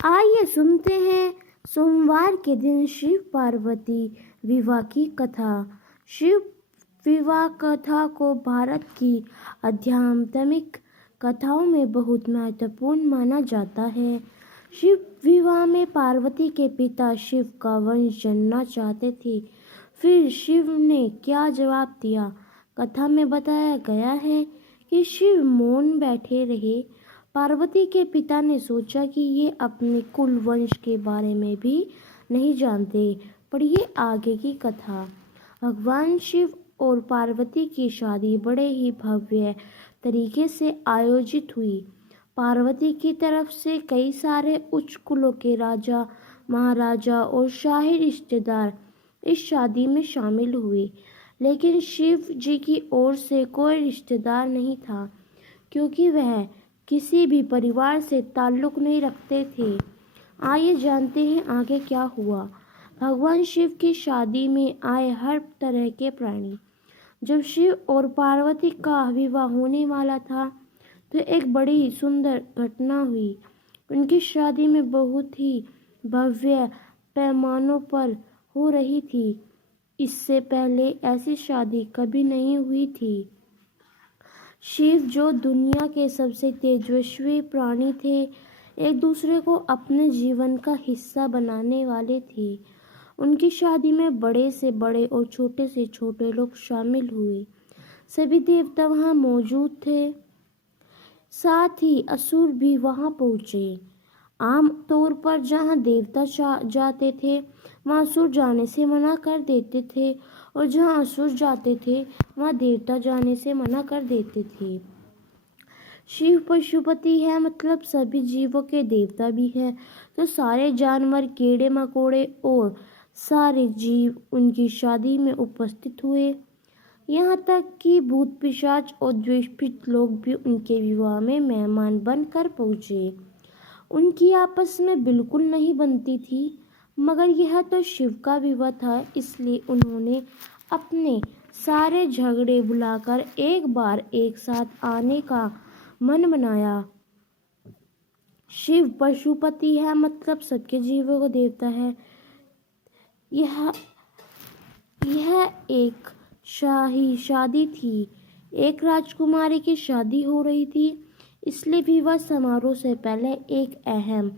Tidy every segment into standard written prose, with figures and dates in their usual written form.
आइए सुनते हैं सोमवार के दिन शिव पार्वती विवाह की कथा। शिव विवाह कथा को भारत की आध्यात्मिक कथाओं में बहुत महत्वपूर्ण माना जाता है। शिव विवाह में पार्वती के पिता शिव का वंश जानना चाहते थे। फिर शिव ने क्या जवाब दिया? कथा में बताया गया है कि शिव मौन बैठे रहे। पार्वती के पिता ने सोचा कि ये अपने कुल वंश के बारे में भी नहीं जानते। पढ़िए आगे की कथा। भगवान शिव और पार्वती की शादी बड़े ही भव्य तरीके से आयोजित हुई। पार्वती की तरफ से कई सारे उच्च कुलों के राजा, महाराजा और शाही रिश्तेदार इस शादी में शामिल हुए, लेकिन शिव जी की ओर से कोई रिश्तेदार नहीं था, क्योंकि वह किसी भी परिवार से ताल्लुक नहीं रखते थे। आइए जानते हैं आगे क्या हुआ। भगवान शिव की शादी में आए हर तरह के प्राणी। जब शिव और पार्वती का विवाह होने वाला था तो एक बड़ी सुंदर घटना हुई। उनकी शादी में बहुत ही भव्य पैमानों पर हो रही थी। इससे पहले ऐसी शादी कभी नहीं हुई थी। शिव, जो दुनिया के सबसे तेजस्वी प्राणी थे, एक दूसरे को अपने जीवन का हिस्सा बनाने वाले थे। उनकी शादी में बड़े से बड़े और छोटे से छोटे लोग शामिल हुए। सभी देवता वहां मौजूद थे, साथ ही असुर भी वहां पहुंचे। आम तौर पर जहां देवता जाते थे वहां असुर जाने से मना कर देते थे, और जहां असुर जाते थे वहां देवता जाने से मना कर देते थे। शिव पशुपति है, मतलब सभी जीवों के देवता भी है, तो सारे जानवर, कीड़े मकोड़े और सारे जीव उनकी शादी में उपस्थित हुए। यहाँ तक कि भूत पिशाच और द्वेषित लोग भी उनके विवाह में मेहमान बनकर पहुंचे। उनकी आपस में बिल्कुल नहीं बनती थी, मगर यह तो शिव का विवाह था, इसलिए उन्होंने अपने सारे झगड़े भुलाकर एक बार एक साथ आने का मन बनाया। शिव पशुपति है, मतलब सबके जीवों का देवता है। यह एक शाही शादी थी। एक राजकुमारी की शादी हो रही थी, इसलिए विवाह समारोह से पहले एक अहम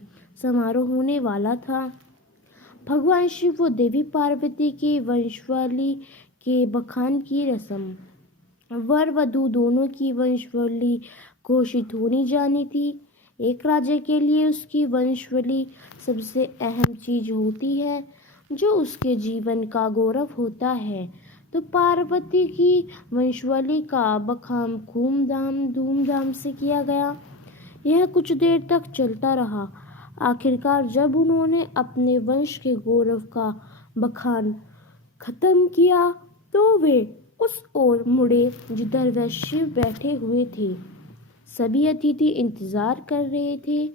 समारोह होने वाला था। भगवान शिव व देवी पार्वती की वंशावली के बखान की रस्म। वर वधू दोनों की वंशावली घोषित होनी जानी थी। एक राजा के लिए उसकी वंशावली सबसे अहम चीज होती है, जो उसके जीवन का गौरव होता है। तो पार्वती की वंशावली का बखान धूमधाम से किया गया। यह कुछ देर तक चलता रहा। आखिरकार जब उन्होंने अपने वंश के गौरव का बखान खत्म किया तो वे उस ओर मुड़े जिधर वह शिव बैठे हुए थे। सभी अतिथि इंतजार कर रहे थे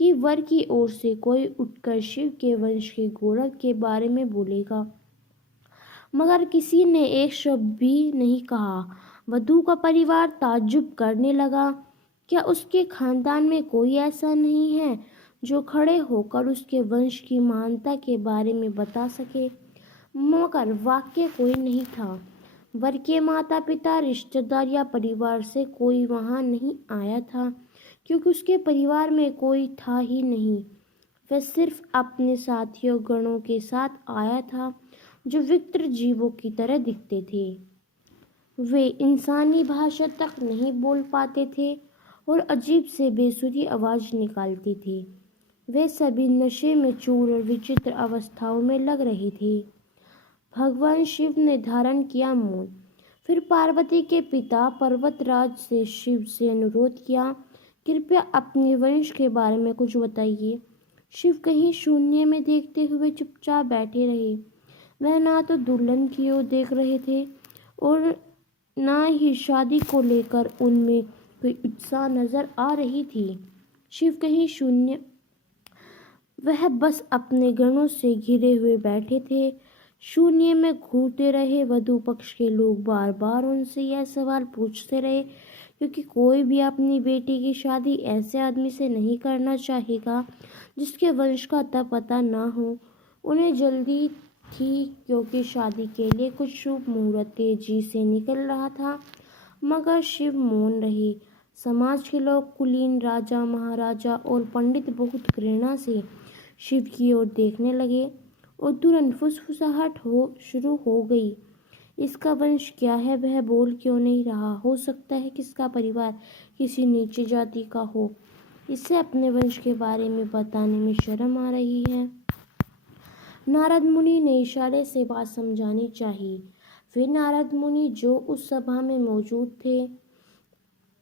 कि वर की ओर से कोई उठकर शिव के वंश के गौरव के बारे में बोलेगा, मगर किसी ने एक शब्द भी नहीं कहा। वधू का परिवार ताज्जुब करने लगा। क्या उसके खानदान में कोई ऐसा नहीं है जो खड़े होकर उसके वंश की महानता के बारे में बता सके? मगर वाक्य कोई नहीं था। वर के माता पिता, रिश्तेदार या परिवार से कोई वहां नहीं आया था, क्योंकि उसके परिवार में कोई था ही नहीं। वह सिर्फ अपने साथियों गणों के साथ आया था, जो विचित्र जीवों की तरह दिखते थे। वे इंसानी भाषा तक नहीं बोल पाते थे और अजीब से बेसुरी आवाज निकालते थे। वे सभी नशे में चूर और विचित्र अवस्थाओं में लग रहे थे। भगवान शिव ने धारण किया मौन। फिर पार्वती के पिता पर्वतराज से शिव से अनुरोध किया, कृपया अपने वंश के बारे में कुछ बताइए। शिव कहीं शून्य में देखते हुए चुपचाप बैठे रहे। वह ना तो दुल्हन की ओर देख रहे थे और ना ही शादी को लेकर उनमें कोई उत्साह नजर आ रही थी। शिव कहीं शून्य, वह बस अपने गणों से घिरे हुए बैठे थे। शून्य में घूरते रहे वधु पक्ष के लोग बार बार उनसे यह सवाल पूछते रहे क्योंकि कोई भी अपनी बेटी की शादी ऐसे आदमी से नहीं करना चाहेगा जिसके वंश का अता पता ना हो। उन्हें जल्दी थी क्योंकि शादी के लिए कुछ शुभ मुहूर्त तेजी से निकल रहा था, मगर शिव मौन रहे। समाज के लोग, कुलीन, राजा, महाराजा और पंडित बहुत प्रेरणा से शिव की ओर देखने लगे और तुरंत फुसफुसाहट शुरू हो गई। इसका वंश क्या है, वह बोल क्यों नहीं रहा? हो सकता है कि इसका परिवार किसी नीची जाति का हो। इसे अपने वंश के बारे में बताने में शर्म आ रही है। नारद मुनि ने इशारे से बात समझानी चाहिए। फिर नारद मुनि, जो उस सभा में मौजूद थे,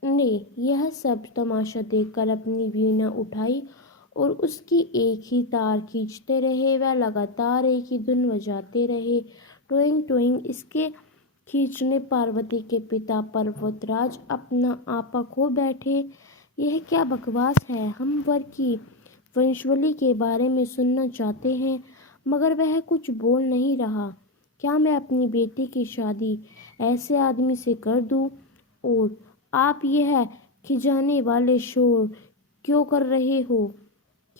ने यह सब तमाशा देखकर अपनी वीणा उठाई और उसकी एक ही तार खींचते रहे। वह लगातार एक ही धुन बजाते रहे, टोइंग टोइंग। इसके खींचने पार्वती के पिता पर्वतराज अपना आपा खो बैठे। यह क्या बकवास है? हम वर की वंशावली के बारे में सुनना चाहते हैं, मगर वह कुछ बोल नहीं रहा। क्या मैं अपनी बेटी की शादी ऐसे आदमी से कर दूं? और आप यह खिजाने वाले शोर क्यों कर रहे हो?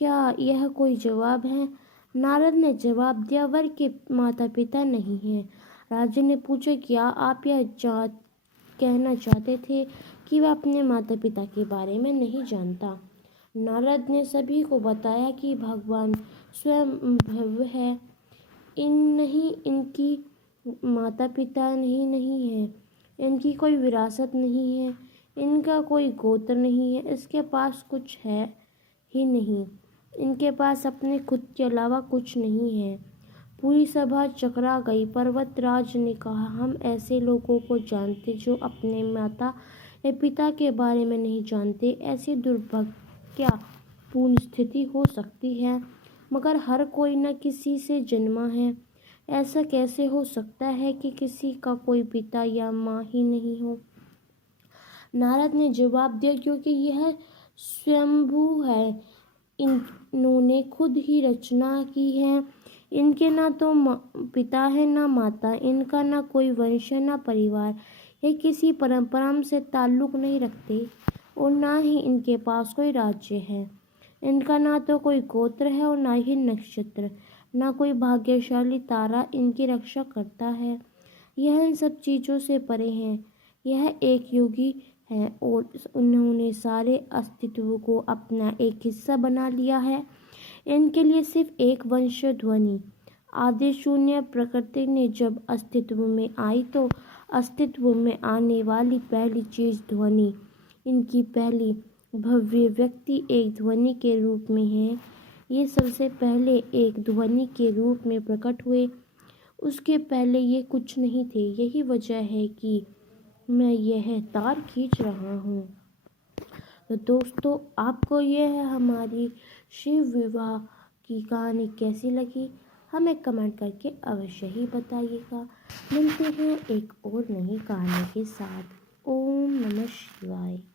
क्या यह कोई जवाब है? नारद ने जवाब दिया, वर के माता पिता नहीं हैं। राजा ने पूछा, क्या आप यह कहना चाहते थे कि वह अपने माता पिता के बारे में नहीं जानता? नारद ने सभी को बताया कि भगवान स्वयं भव्य है। इनकी माता पिता नहीं है, इनकी कोई विरासत नहीं है, इनका कोई गोत्र नहीं है, इसके पास कुछ है ही नहीं। इनके पास अपने खुद के अलावा कुछ नहीं है। पूरी सभा चकरा गई। पर्वतराज ने कहा, हम ऐसे लोगों को जानते जो अपने माता या पिता के बारे में नहीं जानते। ऐसी दुर्भाग्यपूर्ण स्थिति हो सकती है, मगर हर कोई न किसी से जन्मा है। ऐसा कैसे हो सकता है कि किसी का कोई पिता या माँ ही नहीं हो? नारद ने जवाब दिया, क्योंकि यह स्वयंभू है। इन्होंने खुद ही रचना की है। इनके ना तो पिता है ना माता, इनका ना कोई वंश है ना परिवार। ये किसी परंपरा से ताल्लुक नहीं रखते और ना ही इनके पास कोई राज्य है। इनका ना तो कोई गोत्र है और ना ही नक्षत्र, ना कोई भाग्यशाली तारा इनकी रक्षा करता है। यह इन सब चीज़ों से परे है। यह एक योगी है और उन्होंने सारे अस्तित्व को अपना एक हिस्सा बना लिया है। इनके लिए सिर्फ एक वंश ध्वनि, आदि शून्य। प्रकृति ने जब अस्तित्व में आई तो अस्तित्व में आने वाली पहली चीज ध्वनि। इनकी पहली भव्य व्यक्ति एक ध्वनि के रूप में है। ये सबसे पहले एक ध्वनि के रूप में प्रकट हुए। उसके पहले ये कुछ नहीं थे। यही वजह है कि मैं यह तार खींच रहा हूँ। तो दोस्तों, आपको यह हमारी शिव विवाह की कहानी कैसी लगी, हमें कमेंट करके अवश्य ही बताइएगा। मिलते हैं एक और नई कहानी के साथ। ओम नमः शिवाय।